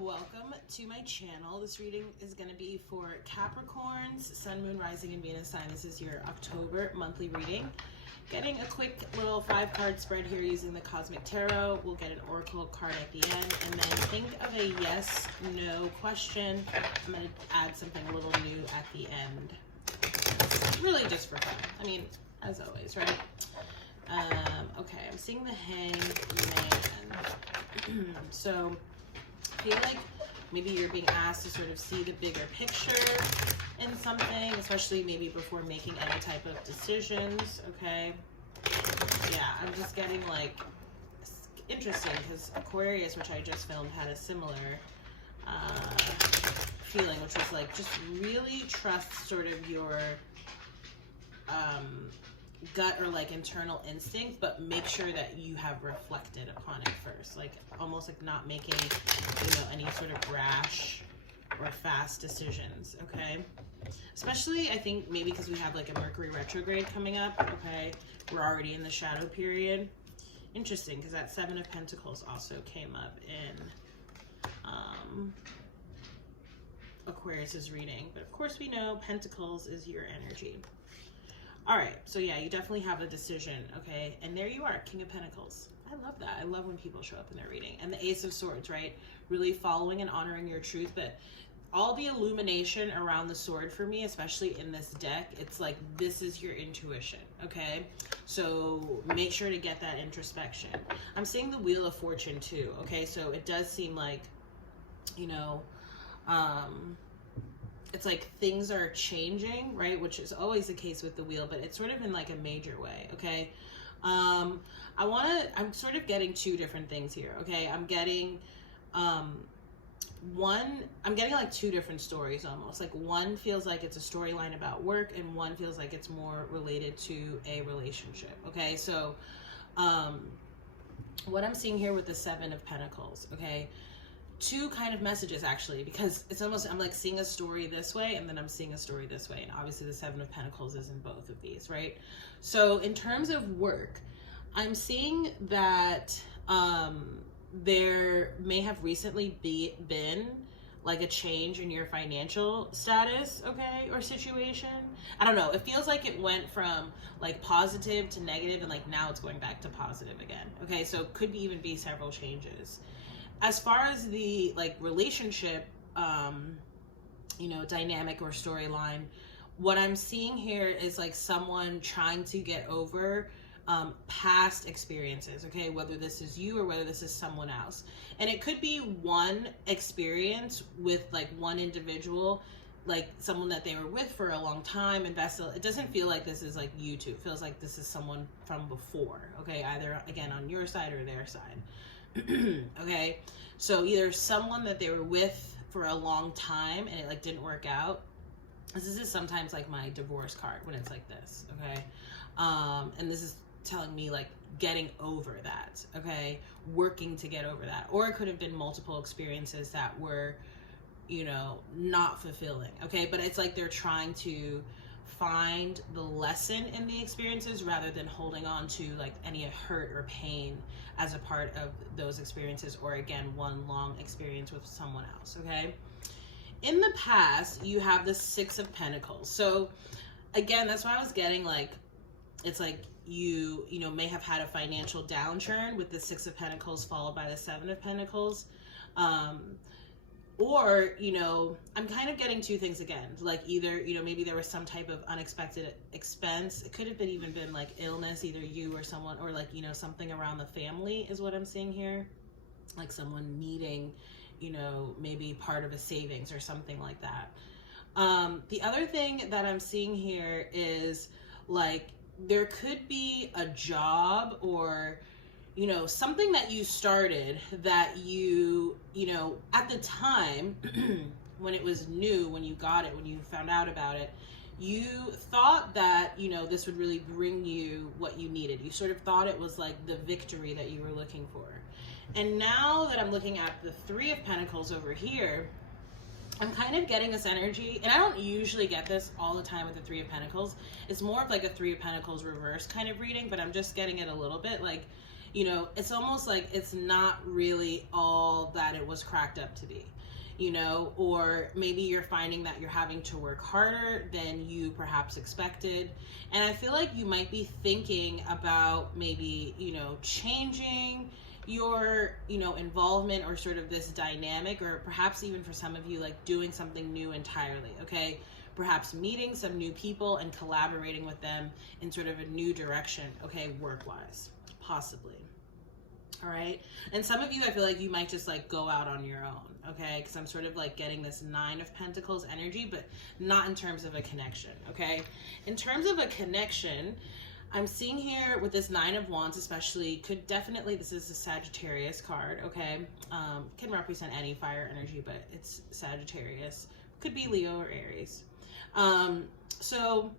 welcome to my channel. This reading is going to be for Capricorns, Sun, Moon, Rising, and Venus sign. This is your October monthly reading. Getting a quick little 5-card spread here using the Cosmic Tarot. We'll get an Oracle card at the end, and then think of a yes, no question. I'm going to add something a little new at the end. Really just for fun. I mean, as always, right? Okay, I'm seeing the Hangman. So I feel like maybe you're being asked to sort of see the bigger picture in something, especially maybe before making any type of decisions, okay? Yeah, I'm just getting like interesting because Aquarius, which I just filmed, had a similar feeling, which was like just really trust sort of your gut or like internal instinct, but make sure that you have reflected upon it first, like almost like not making, you know, any sort of rash or fast decisions, okay? Especially I think maybe because we have like a Mercury retrograde coming up, okay? We're already in the shadow period. Interesting, because that 7 of Pentacles also came up in Aquarius's reading, but of course we know Pentacles is your energy. All right, so yeah, you definitely have a decision, okay? And there you are, King of Pentacles. I love that. I love when people show up in their reading. And the Ace of Swords, right? Really following and honoring your truth, but all the illumination around the sword for me, especially in this deck, it's like this is your intuition, okay? So make sure to get that introspection. I'm seeing the Wheel of Fortune too, okay? So it does seem like, you know, it's like things are changing, right? Which is always the case with the wheel, but it's sort of in like a major way, okay? I'm sort of getting two different things here, okay? I'm getting, I'm getting like two different stories almost. Like one feels like it's a storyline about work and one feels like it's more related to a relationship, okay? So, what I'm seeing here with the 7 of Pentacles, okay? Two kind of messages actually, because it's almost, I'm like seeing a story this way and then I'm seeing a story this way, and obviously the 7 of Pentacles is in both of these, right? So in terms of work, I'm seeing that there may have recently been like a change in your financial status, okay, or situation. I don't know, it feels like it went from like positive to negative and like now it's going back to positive again, okay? So it could even be several changes. As far as the like relationship, you know, dynamic or storyline, what I'm seeing here is like someone trying to get over past experiences, okay? Whether this is you or whether this is someone else. And it could be one experience with like one individual, like someone that they were with for a long time, invested. It doesn't feel like this is like you two. It feels like this is someone from before, okay? Either again on your side or their side. Okay, so either someone that they were with for a long time and it like didn't work out. This is sometimes like my divorce card when it's like this, okay? And this is telling me like getting over that, okay? Working to get over that. Or it could have been multiple experiences that were, you know, not fulfilling, okay? But it's like they're trying to find the lesson in the experiences rather than holding on to like any hurt or pain as a part of those experiences, or again, one long experience with someone else, okay? In the past, you have the 6 of Pentacles. So again, that's why I was getting like, it's like you know, may have had a financial downturn with the 6 of Pentacles followed by the 7 of Pentacles. Or, you know, I'm kind of getting two things again. Like either, you know, maybe there was some type of unexpected expense. It could have even been like illness, either you or someone, or like, you know, something around the family is what I'm seeing here. Like someone needing, you know, maybe part of a savings or something like that. The other thing that I'm seeing here is like there could be a job or, you know, something that you started that you know, at the time when it was new, when you got it, when you found out about it, you thought that, you know, this would really bring you what you needed. You sort of thought it was like the victory that you were looking for. And now that I'm looking at the 3 of Pentacles over here, I'm kind of getting this energy, and I don't usually get this all the time with the 3 of Pentacles. It's more of like a 3 of Pentacles reverse kind of reading, but I'm just getting it a little bit like you know, it's almost like it's not really all that it was cracked up to be, you know, or maybe you're finding that you're having to work harder than you perhaps expected. And I feel like you might be thinking about maybe, you know, changing your, you know, involvement or sort of this dynamic, or perhaps even for some of you, like doing something new entirely, okay? Perhaps meeting some new people and collaborating with them in sort of a new direction, okay, work-wise, possibly. All right. And some of you, I feel like you might just like go out on your own, okay? Because I'm sort of like getting this 9 of Pentacles energy, but not in terms of a connection, okay? In terms of a connection, I'm seeing here with this 9 of Wands especially, could definitely, this is a Sagittarius card, okay? Can represent any fire energy, but it's Sagittarius. Could be Leo or Aries. So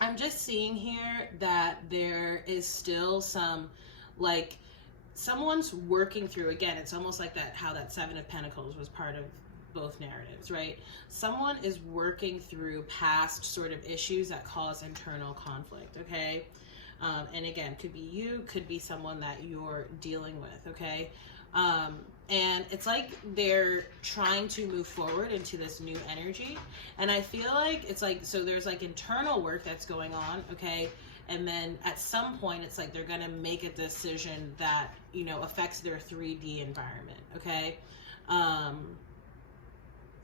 I'm just seeing here that there is still some, like, someone's working through, again, it's almost like that, how that 7 of Pentacles was part of both narratives, right? Someone is working through past sort of issues that cause internal conflict, okay? And again, could be you, could be someone that you're dealing with, okay? And it's like they're trying to move forward into this new energy. And I feel like it's like, so there's like internal work that's going on, okay? And then at some point, it's like they're going to make a decision that, you know, affects their 3D environment, okay?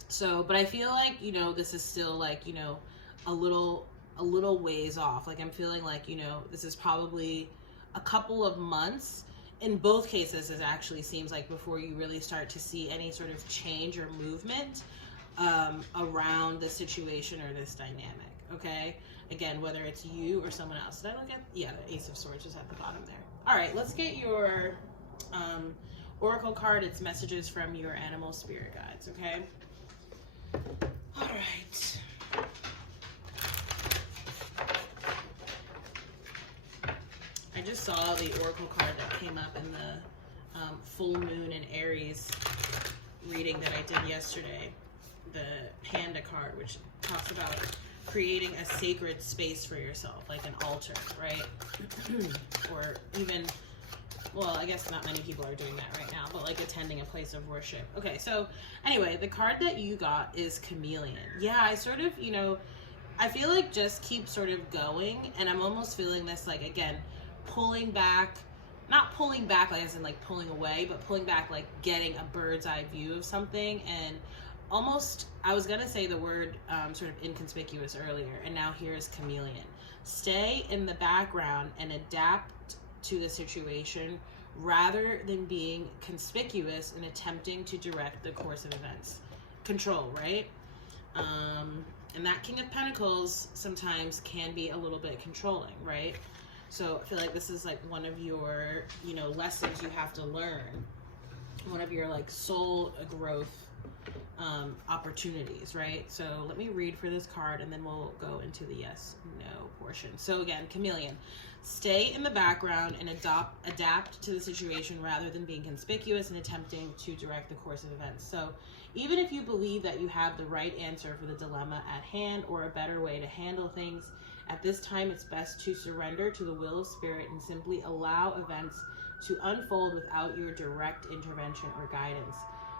So, but I feel like, you know, this is still like, you know, a little ways off. Like I'm feeling like, you know, this is probably a couple of months. In both cases, it actually seems like before you really start to see any sort of change or movement around the situation or this dynamic, okay? Again, whether it's you or someone else. Did I look at, yeah, the Ace of Swords is at the bottom there. All right, let's get your Oracle card. It's messages from your animal spirit guides, okay? All right. I just saw the Oracle card that came up in the full moon in Aries reading that I did yesterday. The Panda card, which talks about creating a sacred space for yourself, like an altar, right? Or even, well, I guess not many people are doing that right now, but like attending a place of worship. Okay, so anyway, the card that you got is Chameleon. Yeah, I sort of, you know, I feel like just keep sort of going, and I'm almost feeling this, like, again, pulling back, not pulling back like as in like pulling away, but pulling back like getting a bird's eye view of something. And almost, I was gonna say the word sort of inconspicuous earlier, and now here's chameleon. Stay in the background and adapt to the situation rather than being conspicuous and attempting to direct the course of events. Control, right? And that King of Pentacles sometimes can be a little bit controlling, right? So I feel like this is like one of your, you know, lessons you have to learn. One of your like soul growth opportunities, right? So let me read for this card and then we'll go into the yes, no portion. So again, chameleon. Stay in the background and adapt to the situation rather than being conspicuous and attempting to direct the course of events. So even if you believe that you have the right answer for the dilemma at hand or a better way to handle things, at this time it's best to surrender to the will of spirit and simply allow events to unfold without your direct intervention or guidance.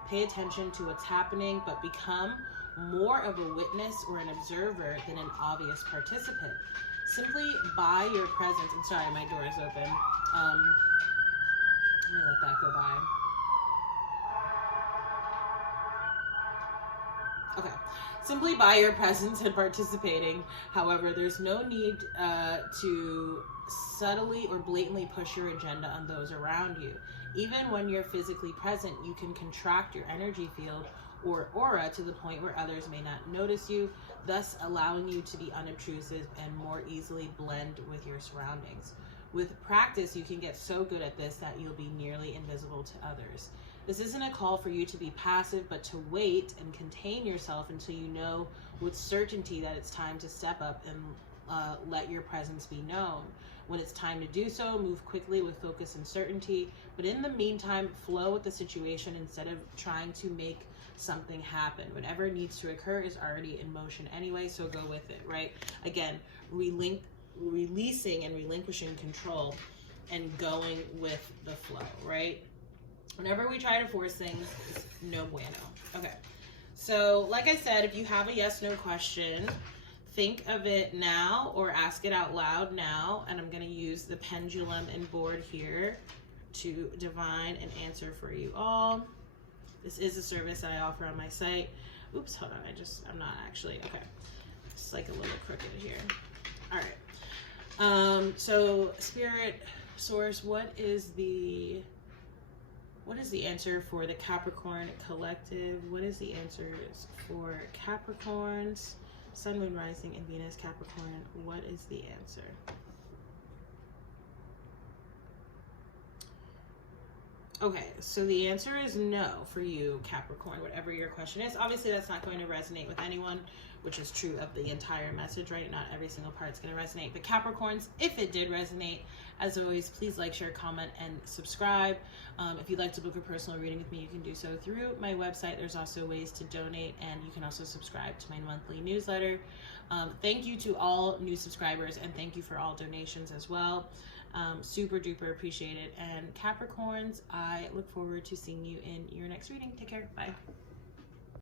Pay attention to what's happening, but become more of a witness or an observer than an obvious participant. Simply by your presence, and sorry, my door is open. Let me let that go by. Okay. Simply by your presence and participating, however, there's no need to subtly or blatantly push your agenda on those around you. Even when you're physically present, you can contract your energy field or aura to the point where others may not notice you, thus allowing you to be unobtrusive and more easily blend with your surroundings. With practice, you can get so good at this that you'll be nearly invisible to others. This isn't a call for you to be passive, but to wait and contain yourself until you know with certainty that it's time to step up and let your presence be known. When it's time to do so, move quickly with focus and certainty. But in the meantime, flow with the situation instead of trying to make something happen. Whatever needs to occur is already in motion anyway, so go with it, right? Again, releasing and relinquishing control. and going with the flow, right? Whenever we try to force things, it's no bueno. Okay. So, like I said, if you have a yes, no question, think of it now or ask it out loud now. And I'm going to use the pendulum and board here to divine an answer for you all. This is a service that I offer on my site. Oops, hold on. I'm not actually, okay. It's like a little crooked here. All right. So Spirit Source, what is the answer for the Capricorn collective? What is the answers for Capricorns, Sun, Moon, Rising, and Venus Capricorn? What is the answer? Okay, so the answer is no for you, Capricorn, whatever your question is. Obviously, that's not going to resonate with anyone, which is true of the entire message, right? Not every single part's going to resonate. But Capricorns, if it did resonate, as always, please like, share, comment, and subscribe. If you'd like to book a personal reading with me, you can do so through my website. There's also ways to donate, and you can also subscribe to my monthly newsletter. Thank you to all new subscribers, and thank you for all donations as well. Super duper appreciate it. And Capricorns, I look forward to seeing you in your next reading. Take care. Bye.